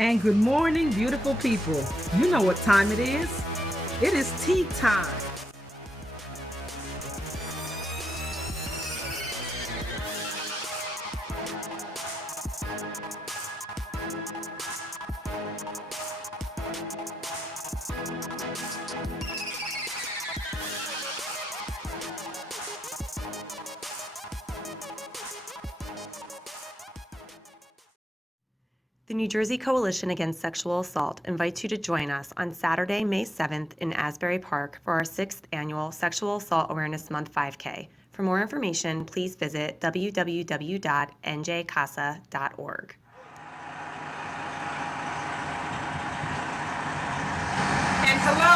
And good morning, beautiful people. You know what time it is. It is tea time. The New Jersey Coalition Against Sexual Assault invites you to join us on Saturday, May 7th in Asbury Park for our 6th annual Sexual Assault Awareness Month 5K. For more information, please visit www.njcasa.org. And hello,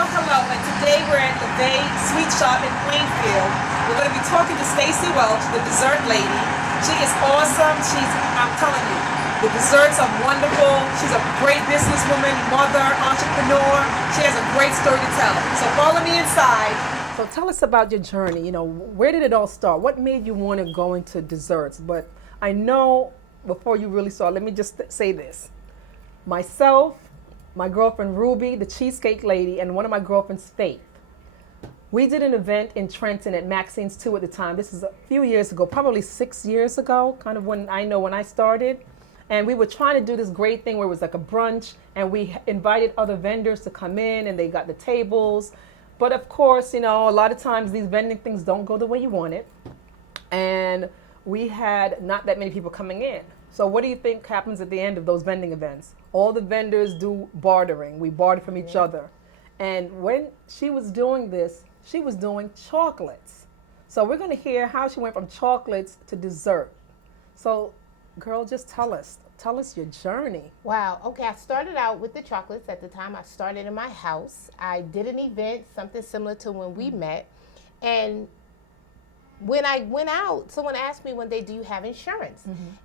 and today we're at Livay Sweet Shop in Plainfield. We're going to be talking to Stacy Welsh, the dessert lady. She is awesome. I'm telling you, the desserts are wonderful. She's a great businesswoman, mother, entrepreneur. She has a great story to tell. So follow me inside. So tell us about your journey. Where did it all start? What made you want to go into desserts? But I know before you really started, let me just say this. Myself, my girlfriend Ruby, the cheesecake lady, and one of my girlfriends, Faith. We did an event in Trenton at Maxine's 2 at the time. This is a few years ago, probably 6 years ago, kind of when I started. And we were trying to do this great thing where it was like a brunch, and we invited other vendors to come in, and they got the tables. But of course, a lot of times these vending things don't go the way you want it. And we had not that many people coming in. So what do you think happens at the end of those vending events? All the vendors do bartering. We barter from each other. And when she was doing this, she was doing chocolates. So we're going to hear how she went from chocolates to dessert. So, girl, just tell us your journey. Wow. Okay, I started out with the chocolates. At the time, I started in my house. I did an event, something similar to when we met. And when I went out, someone asked me one day, do you have insurance?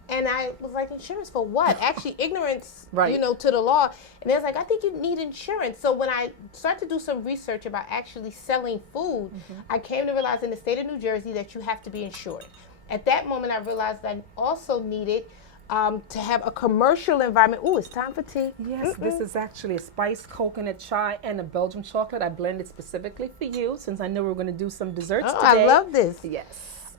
And I was like, insurance for what? Actually, ignorance, Right. To the law. And they was like, I think you need insurance. So when I started to do some research about actually selling food, I came to realize in the state of New Jersey that you have to be insured. At that moment, I realized I also needed to have a commercial environment. Ooh, it's time for tea. Yes, this is actually a spiced coconut chai and a Belgian chocolate. I blended specifically for you since I know we're going to do some desserts today. I love this. Yes.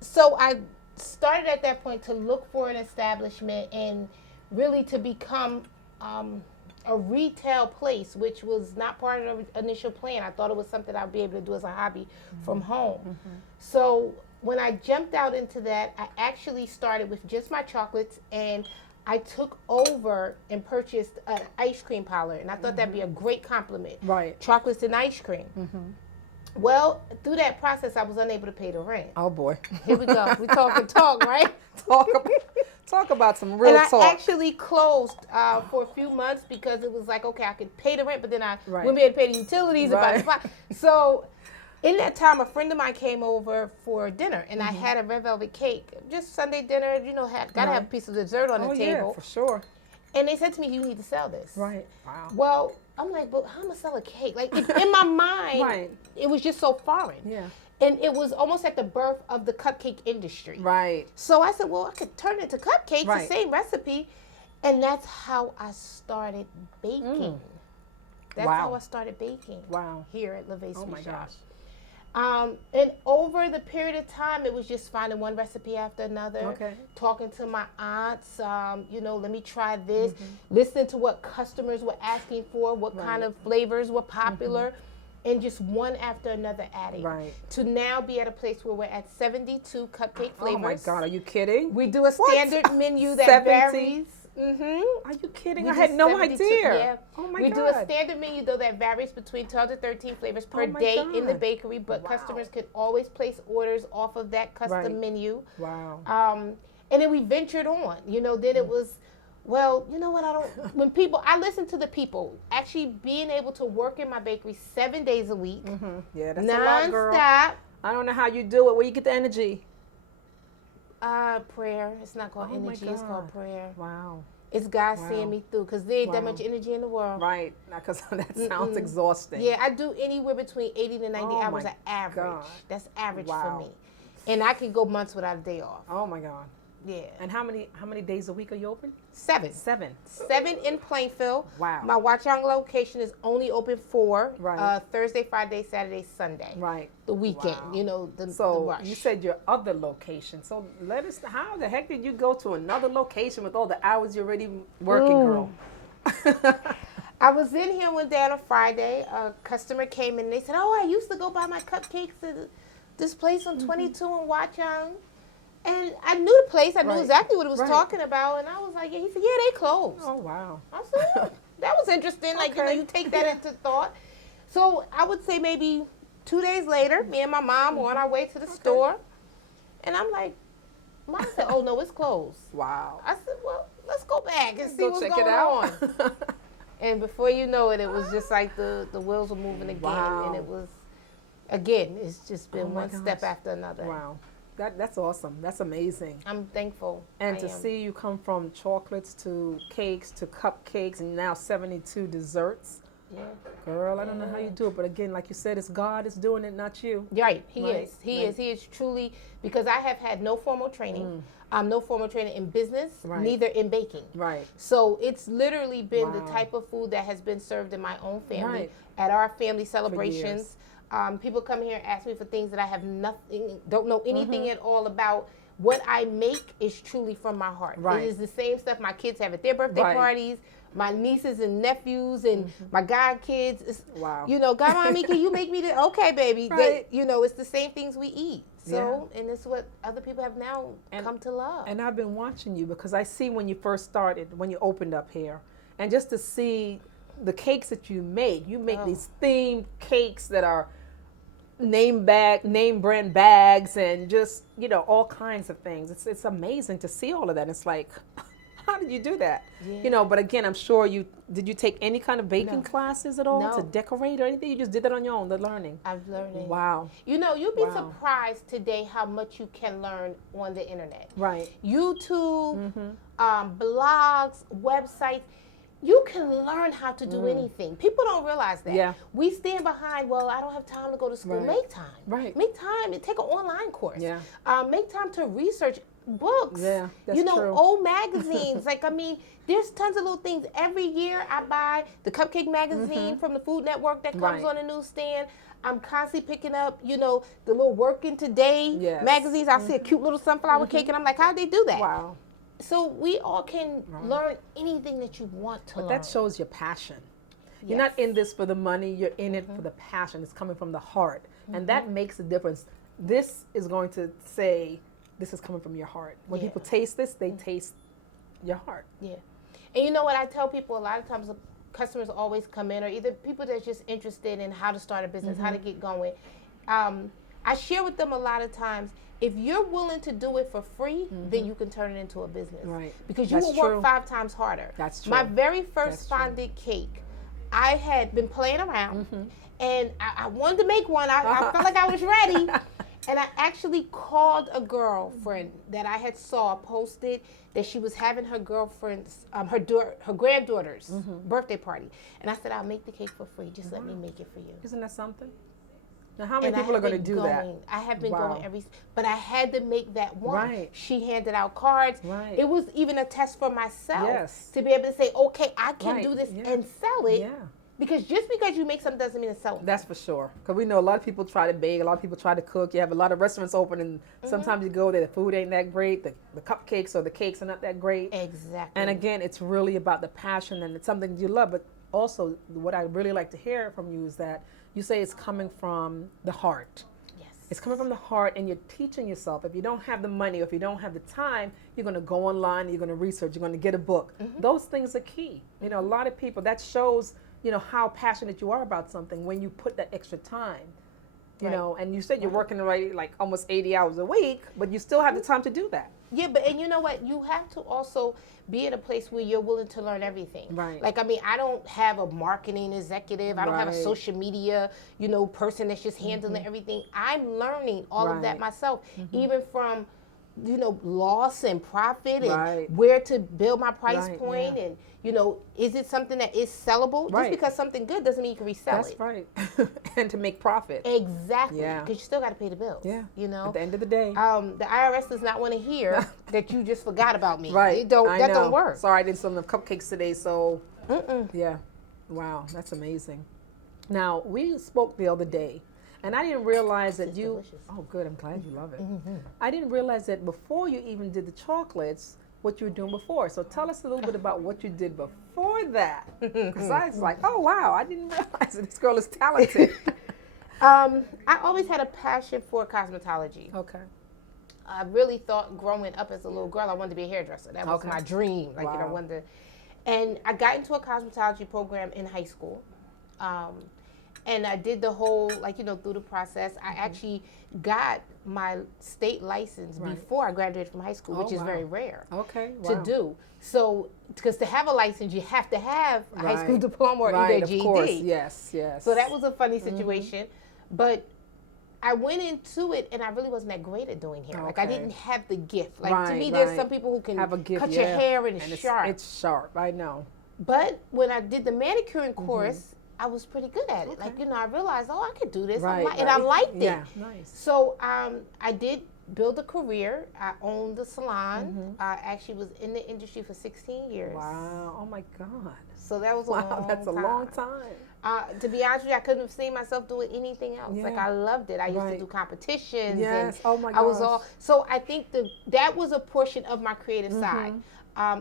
So I started at that point to look for an establishment and really to become a retail place, which was not part of the initial plan. I thought it was something I'd be able to do as a hobby from home. So when I jumped out into that, I actually started with just my chocolates, and I took over and purchased an ice cream parlor, and I thought that'd be a great compliment. Right. Chocolates and ice cream. Well, through that process, I was unable to pay the rent. Oh boy. Here we go. We talk, right? Talk about some real and talk. I actually closed for a few months because it was like, okay, I could pay the rent, but then I Right. wouldn't be able to pay the utilities. Right. So in that time, a friend of mine came over for dinner, and I had a red velvet cake, just Sunday dinner. Gotta have a piece of dessert on the table. Yeah, for sure. And they said to me, "You need to sell this." Right. Wow. Well, I'm like, but how am I gonna sell a cake? Like in my mind, Right. it was just so foreign. Yeah. And it was almost at the birth of the cupcake industry. Right. So I said, well, I could turn it into cupcakes, Right. the same recipe. And that's how I started baking. That's Wow. how I started baking. Wow. Here at Livay Sweet Oh my Shop. gosh. And over the period of time, it was just finding one recipe after another. Okay. Talking to my aunts, let me try this. Listening to what customers were asking for, what kind of flavors were popular. And just one after another adding. Right. To now be at a place where we're at 72 cupcake flavors. Oh my God, are you kidding? We do a standard menu that 70? varies. Are you kidding? We I do had no 72 idea. Yeah. Oh my we God. do a standard menu though that varies between 12 to 13 flavors per my day in the God. bakery, but Wow. customers could always place orders off of that custom Right. menu. Wow. And then we ventured on. Then it was, well, you know what? I listen to the people. Actually being able to work in my bakery 7 days a week, Yeah, that's a lot, girl. nonstop. I don't know how you do it. Where you get the energy? Prayer. It's not called Oh my energy. It's called God. prayer. Wow. It's God Wow. seeing me through, because there ain't that Wow. much energy in the world. Right. Because that sounds exhausting. Yeah, I do anywhere between 80 to 90 Oh hours my an average. God. That's average Wow. for me. And I can go months without a day off. Oh my God. Yeah. And how many days a week are you open? 7. 7. 7 in Plainfield. Wow. My Watchung location is only open for Right. Thursday, Friday, Saturday, Sunday. Right. The weekend, Wow. you know, the rush. You said your other location. So let us know, how the heck did you go to another location with all the hours you're already working, girl? I was in here one day on a Friday. A customer came in and they said, "Oh, I used to go buy my cupcakes at this place on 22 in Watchung." And I knew the place. I knew Right. exactly what it was Right. talking about. And I was like, yeah. He said, "Yeah, they closed." Oh, wow. I said, that was interesting. Like, you know, Okay. you take that into thought. So I would say maybe 2 days later, me and my mom were on our way to the store. And I'm like, Mom said, "Oh, no, it's closed." Wow. I said, "Well, let's go back and see Go what's check going it out. on." And before you know it, it was just like the wheels were moving again. Wow. And it was, again, it's just been Oh my one step gosh. after another. Wow. That's awesome. That's amazing. I'm thankful. And I to am. see you come from chocolates to cakes to cupcakes and now 72 desserts. Yeah. Girl, I don't know how you do it, but again, like you said, it's God is doing it, not you. Right, he Right, is. He right. is. He is truly, because I have had no formal training. No formal training in business, Right. neither in baking. Right. So it's literally been the Wow. type of food that has been served in my own family Right. at our family celebrations. People come here and ask me for things that I have don't know anything at all about. What I make is truly from my heart. Right. It is the same stuff my kids have at their birthday Right. parties, my nieces and nephews and my godkids. It's, Wow. You know, Godmommy, can you make me the, okay, baby. Right. You know, it's the same things we eat. So, and it's what other people have now come to love. And I've been watching you because I see when you first started, when you opened up here, and just to see the cakes that you make these themed cakes that are name brand bags and just, you know, all kinds of things. It's amazing to see all of that. It's like, how did you do that? Yeah. You know, but again, I'm sure did you take any kind of baking No. classes at all No. to decorate or anything? You just did that on your own, the learning. I've learned it. Wow. You know, you'll be Wow. surprised today how much you can learn on the internet. Right. YouTube, blogs, websites. You can learn how to do anything. People don't realize that. Yeah. We stand behind, well, I don't have time to go to school. Right. Make time. Right. Make time and take an online course. Yeah. Make time to research books. Yeah, that's you know, true. old magazines. Like, I mean, there's tons of little things. Every year I buy the Cupcake magazine from the Food Network that comes Right. on the newsstand. I'm constantly picking up, you know, the little Working Today Yes. magazines. I see a cute little sunflower cake and I'm like, how'd they do that? Wow. So we all can learn anything that you want to learn. That shows your passion. You're not in this for the money, you're in it for the passion. It's coming from the heart. And that makes a difference. This is going to say, this is coming from your heart. When Yeah. people taste this, they taste your heart. Yeah. And you know what I tell people a lot of times, customers always come in, or either people that's just interested in how to start a business, how to get going. I share with them a lot of times, if you're willing to do it for free, then you can turn it into a business. Right. Because you That's will work true. 5 times harder. That's My true. very first That's true. fondant cake, I had been playing around and I wanted to make one. I felt like I was ready. And I actually called a girlfriend that I had saw posted that she was having her girlfriend's, her granddaughter's birthday party. And I said, I'll make the cake for free. Just let me make it for you. Isn't that something? Now, how many And I people are have going to been do that? going. I have been Wow. going but I had to make that one. Right. She handed out cards. Right. It was even a test for myself Yes. to be able to say, okay, I can Right. do this Yeah. and sell it. Yeah. Because just because you make something doesn't mean it's selling. That's for sure. Because we know a lot of people try to bake, a lot of people try to cook. You have a lot of restaurants open, and sometimes you go there, the food ain't that great, the cupcakes or the cakes are not that great. Exactly. And again, it's really about the passion and it's something you love. But also, what I really like to hear from you is that you say it's coming from the heart. Yes. It's coming from the heart, and you're teaching yourself. If you don't have the money, or if you don't have the time, you're going to go online, you're going to research, you're going to get a book. Those things are key. You know, a lot of people, that shows, you know, how passionate you are about something when you put that extra time. You Right. know, and you said you're working already like almost 80 hours a week, but you still have the time to do that. Yeah, but and you know what? You have to also be at a place where you're willing to learn everything. Right. Like, I mean, I don't have a marketing executive. I don't have a Right. social media, you know, person that's just handling everything. I'm learning all of that Right. myself, even from loss and profit and Right. where to build my price Right, point yeah. and, is it something that is sellable? Right. Just because something good doesn't mean you can resell That's it. right. And to make profit. Exactly. Yeah. Because you still got to pay the bills. Yeah. You know? At the end of the day. The IRS does not want to hear that you just forgot about me. Right. That don't work. Sorry, I did some of the cupcakes today, so. Yeah. Wow, that's amazing. Now, we spoke the other day, and I didn't realize that It's you. delicious. Oh, good. I'm glad you love it. I didn't realize that before you even did the chocolates, what you were doing before. So tell us a little bit about what you did before that. Because I was like, oh, wow, I didn't realize that this girl is talented. I always had a passion for cosmetology. Okay. I really thought growing up as a little girl, I wanted to be a hairdresser. That was Okay. my dream. Like, Wow. wanted to. And I got into a cosmetology program in high school. And I did the whole, through the process. I actually got my state license Right. before I graduated from high school, which Oh, is wow. very rare Okay. to Wow. do. So, because to have a license, you have to have a high school Right. diploma or Right, either of GED. course. Yes, yes. So that was a funny situation. But I went into it and I really wasn't that great at doing hair. Like, I Okay. didn't have the gift. Like, to Right, me, there's right. some people who can Have a gift, cut your yeah. hair and it's And sharp. It's sharp, I know. But when I did the manicuring course, I was pretty good at it. Okay. Like, I realized, I could do this. Right, And I right. liked it. Yeah, nice. So I did build a career. I owned a salon. I actually was in the industry for 16 years. Wow. Oh, my God. So that was a Wow, long that's a time. long time. To be honest with you, I couldn't have seen myself doing anything else. Like, Yeah. I loved it. I used to Right. do competitions. Yes. And Oh, my I was gosh. all. So I think that was a portion of my creative Mm-hmm. side.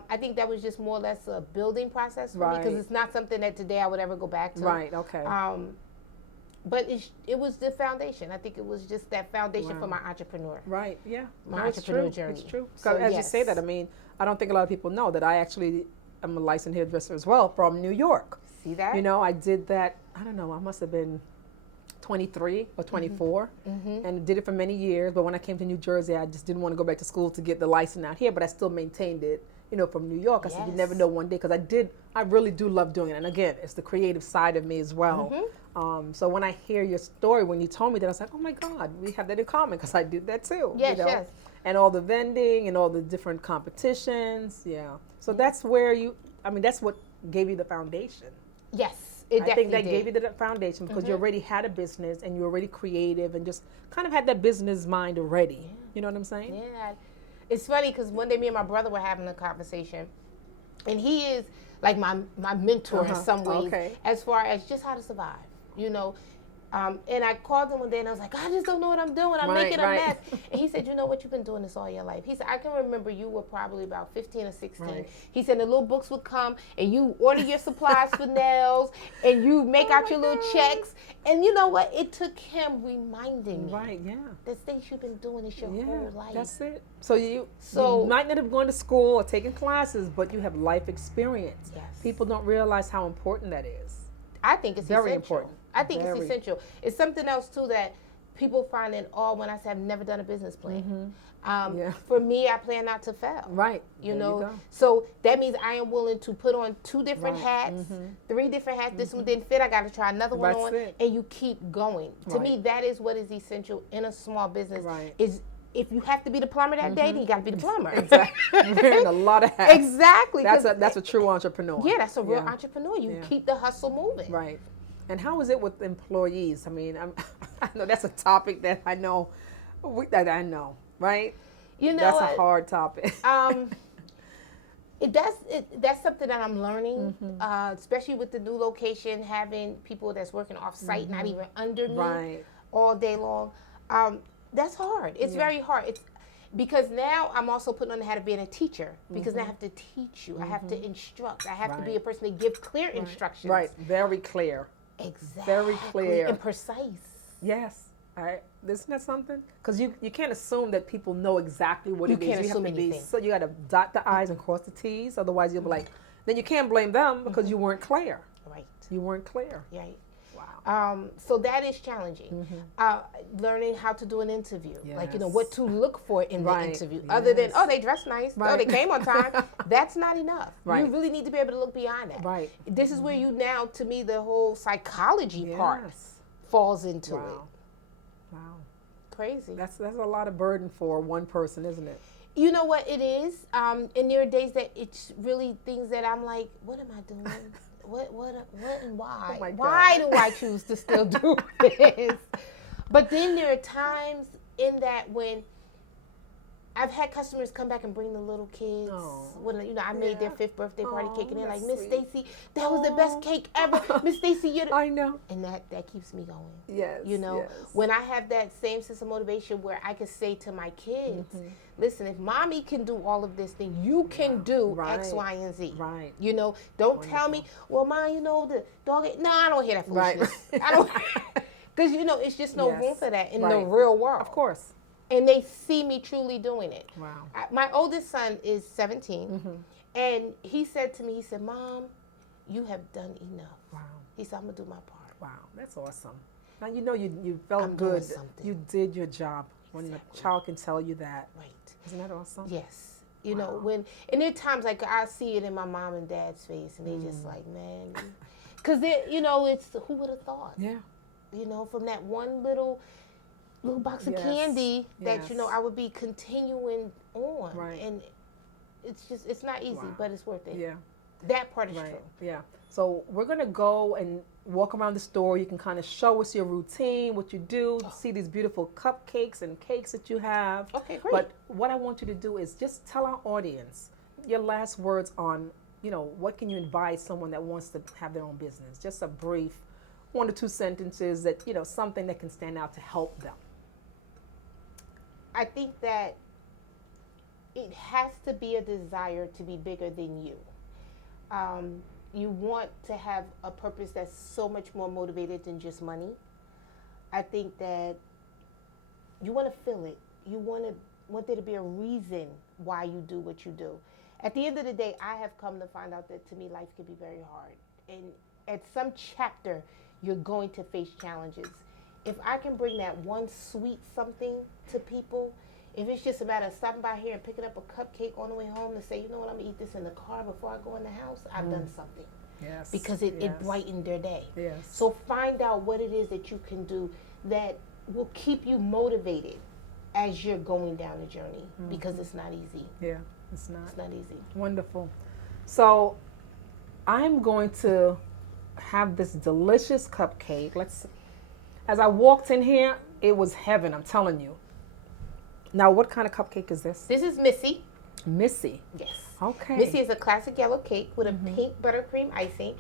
I think that was just more or less a building process for me Right. because it's not something that today I would ever go back to. Right, okay. But it was the foundation. I think it was just that foundation Wow. for my entrepreneur. Right, yeah. My No, it's entrepreneur true. journey. It's true. So, As you say yes. that, I mean, I don't think a lot of people know that I actually am a licensed hairdresser as well from New York. See that? You know, I did that, I don't know, I must have been 23 or 24 and did it for many years. But when I came to New Jersey, I just didn't want to go back to school to get the license out here, but I still maintained it, from New York. I said, you never Yes. know one day, because I really do love doing it. And again, it's the creative side of me as well. So when I hear your story, when you told me that, I was like, oh my God, we have that in common, because I did that too. Yes, yes. And all the vending and all the different competitions. Yeah. So that's where that's what gave you the foundation. Yes, it I definitely think that did. gave you the foundation because you already had a business and you're already creative and just kind of had that business mind already. You know what I'm saying? Yeah. It's funny because one day me and my brother were having a conversation, and he is like my mentor in some ways Okay. as far as just how to survive, And I called him one day and I was like, I just don't know what I'm doing. I'm Right, making a right. mess. And he said, you know what? You've been doing this all your life. He said, I can remember you were probably about 15 or 16. Right. He said, the little books would come and you order your supplies for nails and you make out your little checks. And you know what? It took him reminding me Right, yeah. that things you've been doing this your Yeah, whole life. that's it. So you So- might not have gone to school or taken classes, but you have life experience. Yes. People don't realize how important that is. I think it's Very essential. important. I think Very. it's essential. It's something else too that people find in awe when I say I've never done a business plan. Yeah. For me, I plan not to fail. Right. You There know, go. so that means I am willing to put on 2 different Right. hats, 3 different hats. This one didn't fit. I got to try another one That's on, it. and you keep going. To me, Right. that is what is essential in a small business. Right. Is if you have to be the plumber that day, then you got to be the plumber. Wearing a lot of hats. Exactly. That's 'cause a true entrepreneur. yeah, that's a real Yeah. entrepreneur. You Yeah. keep the hustle moving. Right. And how is it with employees? I mean, I know that's a topic that I know, right? You know, That's a hard topic. That's something that I'm learning, especially with the new location, having people that's working off site, not even under me Right. all day long. That's hard. It's very hard. It's because now I'm also putting on the hat of being a teacher because now I have to teach you. I have to instruct. I have to be a Right. person to give clear instructions. Right. Very clear. Exactly. Very clear. and precise. Yes. All right. Isn't that something? Because you can't assume that people know exactly what You it is. can't assume have to anything. So you got to dot the I's and cross the T's. Otherwise, you'll be like, then you can't blame them because you weren't clear. Right. You weren't clear. Right. Wow. So that is challenging. Learning how to do an interview, like Yes. what to look for in the Right. interview, other than Yes. they dressed nice, oh Right. they came on time. That's not enough. Right. You really need to be able to look beyond that. Right. This is where you now, to me, the whole psychology part Yes. falls into Wow. it. Wow. crazy. That's a lot of burden for one person, isn't it? You know what it is? And there are days that it's really things that I'm like, what am I doing? What and why? Oh my God. Why do I choose to still do this? But then there are times in that when I've had customers come back and bring the little kids. Oh, When I made their 5th birthday party cake, and they're like, Miss that's Stacy, that was the best cake ever. Miss Stacy, you're the... I know. And that keeps me going. Yes. You know, yes. when I have that same sense of motivation where I can say to my kids, listen, if mommy can do all of this, then you can do X, Y, and Z. Right. You know, don't tell me, well, mom, you know, the dog ate... No, I don't hear that foolishness. Right. I don't... Because, you know, it's just no room for that in the Right. real world. Of course. And they see me truly doing it. Wow. My oldest son is 17, and he said to me, he said, Mom, you have done enough. Wow. He said, I'm going to do my part. Wow. That's awesome. Now, you know, you felt I'm doing good. something. You did your job when the child can tell you that. Right. Isn't that awesome? Yes. You know, and there are times like I see it in my mom and dad's face, and they just like, man, because you know, it's who would have thought? Yeah. You know, from that one little box of candy that, you know, I would be continuing on. Right. And it's not easy, but it's worth it. Yeah. That part is true. Yeah. So we're going to go and walk around the store. You can kind of show us your routine, what you do, see these beautiful cupcakes and cakes that you have. Okay, great. But what I want you to do is just tell our audience your last words on, you know, what can you advise someone that wants to have their own business? Just a brief 1 or 2 sentences that, you know, something that can stand out to help them. I think that it has to be a desire to be bigger than you. You want to have a purpose that's so much more motivated than just money. I think that you want to feel it. You want there to be a reason why you do what you do. At the end of the day, I have come to find out that to me life can be very hard. And at some chapter, you're going to face challenges. If I can bring that one sweet something to people, if it's just a matter of stopping by here and picking up a cupcake on the way home to say, you know what, I'm gonna eat this in the car before I go in the house, I've done something. Yes. Because it brightened their day. Yes. So find out what it is that you can do that will keep you motivated as you're going down the journey, because it's not easy. Yeah, it's not. It's not easy. Wonderful. So I'm going to have this delicious cupcake. As I walked in here, it was heaven, I'm telling you. Now, what kind of cupcake is this? This is Missy. Missy. Yes. Okay. Missy is a classic yellow cake with a pink buttercream icing.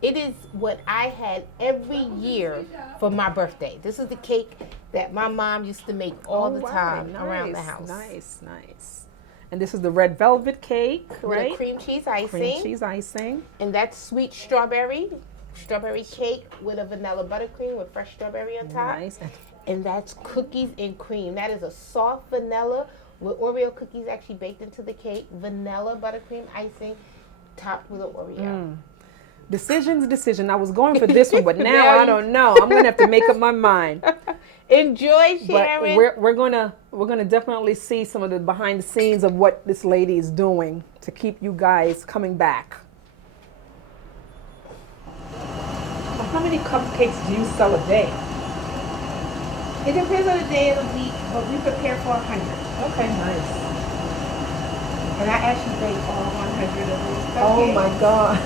It is what I had every year for my birthday. This is the cake that my mom used to make all the time around the house. Nice, nice. And this is the red velvet cake, right? With a cream cheese icing. Cream cheese icing. And that's sweet strawberry cake with a vanilla buttercream with fresh strawberry on top. Nice. And that's cookies and cream. That is a soft vanilla with Oreo cookies actually baked into the cake, vanilla buttercream icing topped with an Oreo. Decision. I was going for this one, but now I don't know. I'm gonna have to make up my mind. Enjoy, Sharon. But we're gonna definitely see some of the behind the scenes of what this lady is doing to keep you guys coming back. How many cupcakes do you sell a day? It depends on the day of the week, but we prepare for 100. Okay, nice. And I actually bake all 100 of those cupcakes. Oh my God.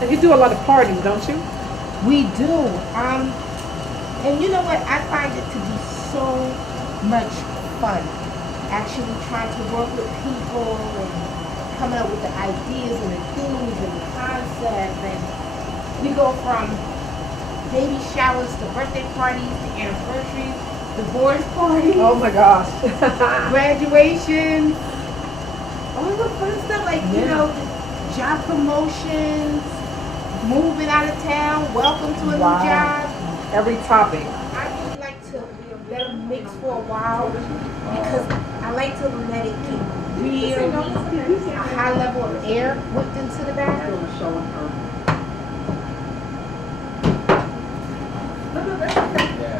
And you do a lot of parties, don't you? We do. And you know what? I find it to be so much fun. Actually trying to work with people and coming up with the ideas and the themes and the concept. And we go from baby showers to birthday parties to anniversaries, divorce parties. Oh my gosh. Graduations. All the fun stuff like, you know, job promotions, moving out of town, welcome to a new job. Every topic. I really like to let them mix for a while because I like to let it get real, a high level of air whipped into the batter.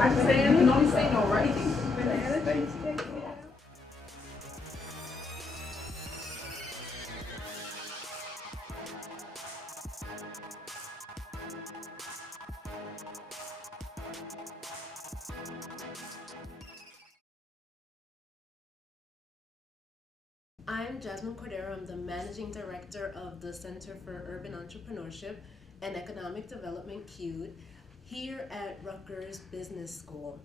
I just say, you can only say no, right? I'm Jasmine Cordero. I'm the Managing Director of the Center for Urban Entrepreneurship and Economic Development, CUEEDED, here at Rutgers Business School.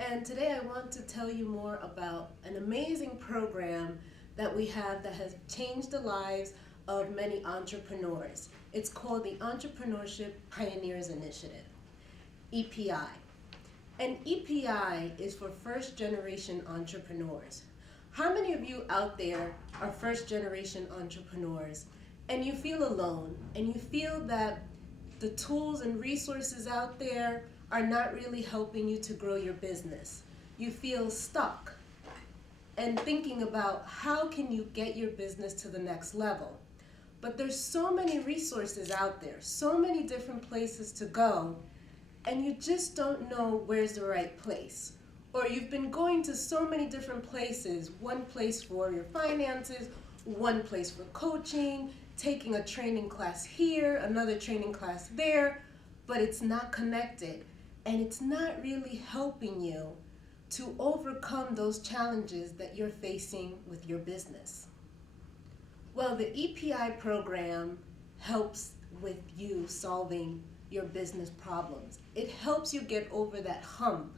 And today I want to tell you more about an amazing program that we have that has changed the lives of many entrepreneurs. It's called the Entrepreneurship Pioneers Initiative, EPI. And EPI is for first generation entrepreneurs. How many of you out there are first generation entrepreneurs and you feel alone and you feel that the tools and resources out there are not really helping you to grow your business? You feel stuck and thinking about how can you get your business to the next level. But there's so many resources out there, so many different places to go, and you just don't know where's the right place. Or you've been going to so many different places, one place for your finances, one place for coaching, taking a training class here, another training class there, but it's not connected, and it's not really helping you to overcome those challenges that you're facing with your business. Well, the EPI program helps with you solving your business problems. It helps you get over that hump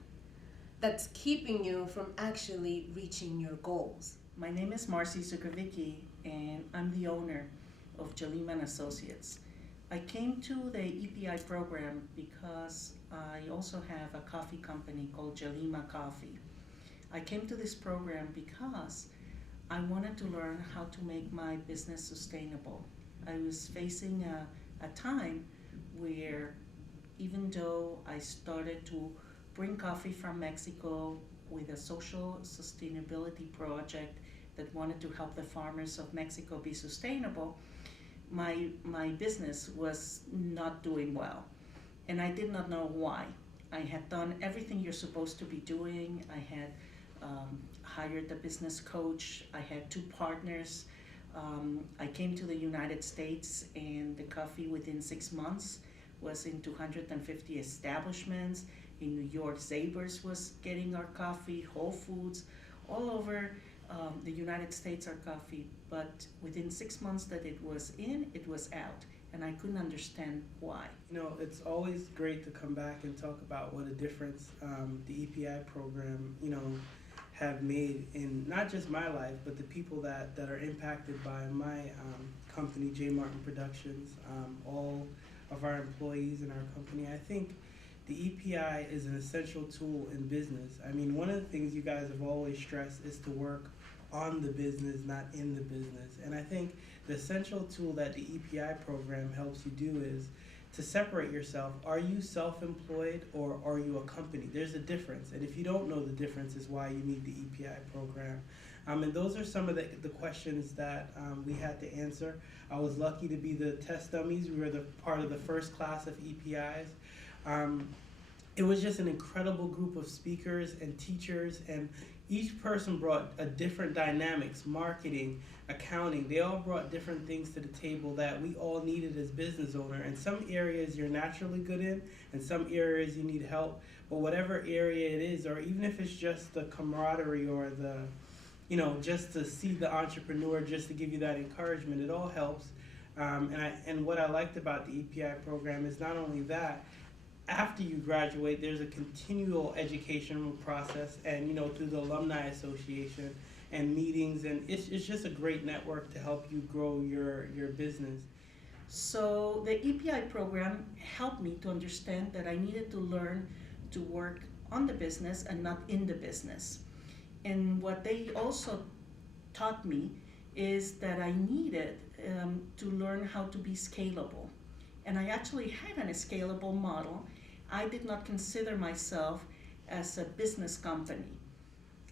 that's keeping you from actually reaching your goals. My name is Marcy Sukavicki, and I'm the owner of Jalima & Associates. I came to the EPI program because I also have a coffee company called Jalima Coffee. I came to this program because I wanted to learn how to make my business sustainable. I was facing a time where, even though I started to bring coffee from Mexico with a social sustainability project that wanted to help the farmers of Mexico be sustainable, my business was not doing well. And I did not know why. I had done everything you're supposed to be doing. I had hired a business coach. I had 2 partners. I came to the United States, and the coffee within 6 months was in 250 establishments. In New York, Zabers was getting our coffee, Whole Foods, all over the United States our coffee. But within 6 months that it was in, it was out. And I couldn't understand why. You know, it's always great to come back and talk about what a difference the EPI program, have made in not just my life, but the people that are impacted by my company, J. Martin Productions, all of our employees in our company. I think the EPI is an essential tool in business. I mean, one of the things you guys have always stressed is to work on the business, not in the business. And I think the essential tool that the EPI program helps you do is to separate yourself. Are you self-employed or are you a company? There's a difference. And if you don't know the difference is why you need the EPI program. And those are some of the questions that we had to answer. I was lucky to be the test dummies. We were the part of the first class of EPIs. It was just an incredible group of speakers and teachers, and each person brought a different dynamics, marketing, accounting. They all brought different things to the table that we all needed as business owner. And some areas you're naturally good in, and some areas you need help. But whatever area it is, or even if it's just the camaraderie or the, just to see the entrepreneur, just to give you that encouragement, it all helps. And what I liked about the EPI program is not only that, after you graduate, there's a continual educational process, and through the Alumni Association and meetings, and it's just a great network to help you grow your business. So the EPI program helped me to understand that I needed to learn to work on the business and not in the business. And what they also taught me is that I needed to learn how to be scalable. And I actually had a scalable model. I did not consider myself as a business company.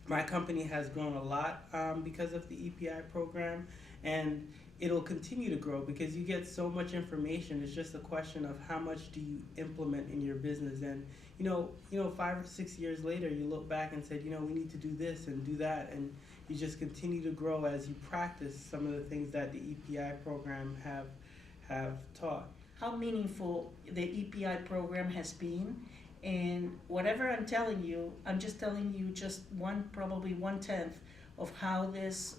My company has grown a lot because of the EPI program, and it'll continue to grow because you get so much information. It's just a question of how much do you implement in your business. And 5 or 6 years later, you look back and said, we need to do this and do that, and you just continue to grow as you practice some of the things that the EPI program have taught. How meaningful the EPI program has been, and whatever I'm telling you, I'm just telling you just probably 1/10 of how this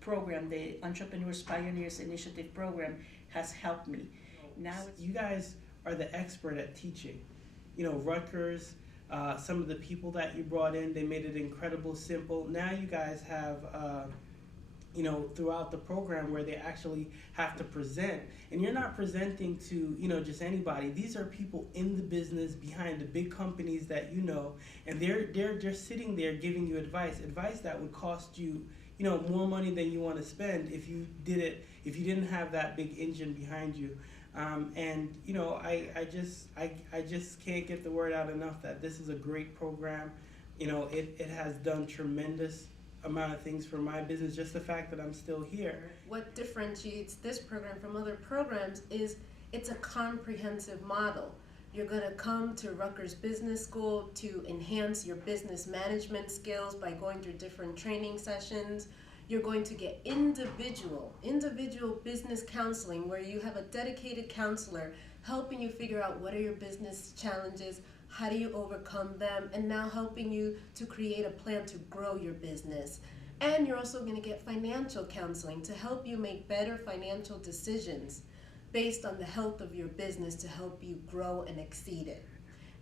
program, the Entrepreneurs Pioneers Initiative program, has helped me. Now You guys are the expert at teaching. Rutgers, some of the people that you brought in, they made it incredible simple. Now you guys have, throughout the program where they actually have to present. And you're not presenting to, just anybody. These are people in the business behind the big companies that and they're just sitting there giving you advice that would cost you, more money than you want to spend if you didn't have that big engine behind you. I just can't get the word out enough that this is a great program. It has done tremendous amount of things for my business, just the fact that I'm still here. What differentiates this program from other programs is it's a comprehensive model. You're going to come to Rutgers Business School to enhance your business management skills by going through different training sessions. You're going to get individual business counseling where you have a dedicated counselor helping you figure out what are your business challenges, how do you overcome them, and now helping you to create a plan to grow your business. And you're also going to get financial counseling to help you make better financial decisions based on the health of your business to help you grow and exceed it.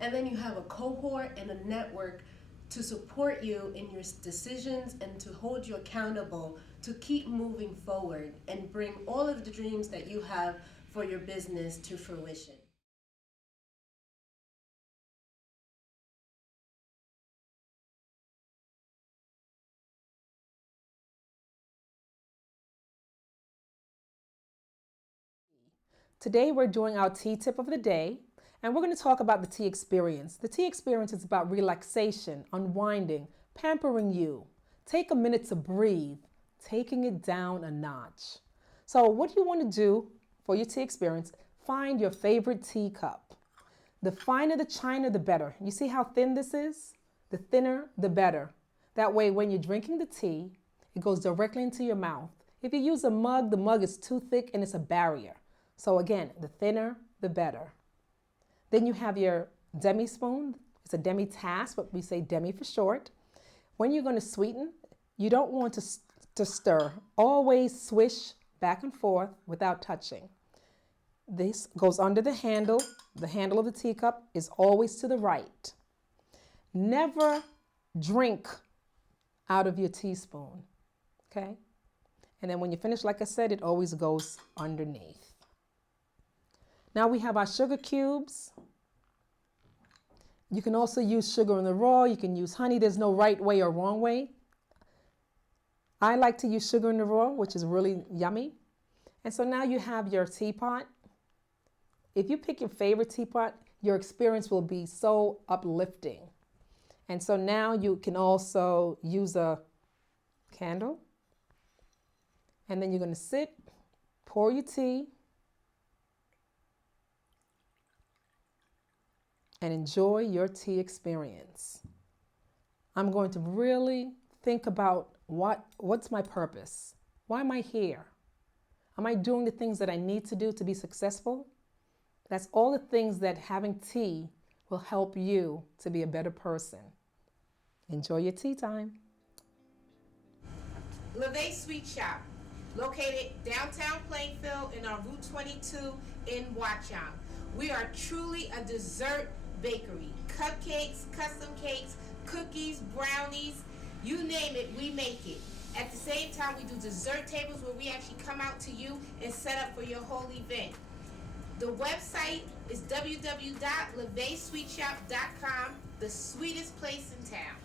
And then you have a cohort and a network to support you in your decisions and to hold you accountable to keep moving forward and bring all of the dreams that you have for your business to fruition. Today we're doing our tea tip of the day, and we're going to talk about the tea experience. The tea experience is about relaxation, unwinding, pampering you. Take a minute to breathe, taking it down a notch. So what you want to do for your tea experience, find your favorite teacup. The finer the china, the better. You see how thin this is? The thinner, the better. That way when you're drinking the tea, it goes directly into your mouth. If you use a mug, the mug is too thick and it's a barrier. So again, the thinner, the better. Then you have your demi spoon. It's a demi tasse, but we say demi for short. When you're going to sweeten, you don't want to stir. Always swish back and forth without touching. This goes under the handle. The handle of the teacup is always to the right. Never drink out of your teaspoon, okay? And then when you finish, like I said, it always goes underneath. Now we have our sugar cubes. You can also use sugar in the raw. You can use honey. There's no right way or wrong way. I like to use sugar in the raw, which is really yummy. And so now you have your teapot. If you pick your favorite teapot, your experience will be so uplifting. And so now you can also use a candle. And then you're going to sit, pour your tea, and enjoy your tea experience. I'm going to really think about what's my purpose? Why am I here? Am I doing the things that I need to do to be successful? That's all the things that having tea will help you to be a better person. Enjoy your tea time. Livay Sweet Shop, located downtown Plainfield in our Route 22 in Watchung. We are truly a dessert bakery. Cupcakes, custom cakes, cookies, brownies, you name it, we make it. At the same time, we do dessert tables where we actually come out to you and set up for your whole event. The website is www.livaysweetshop.com, the sweetest place in town.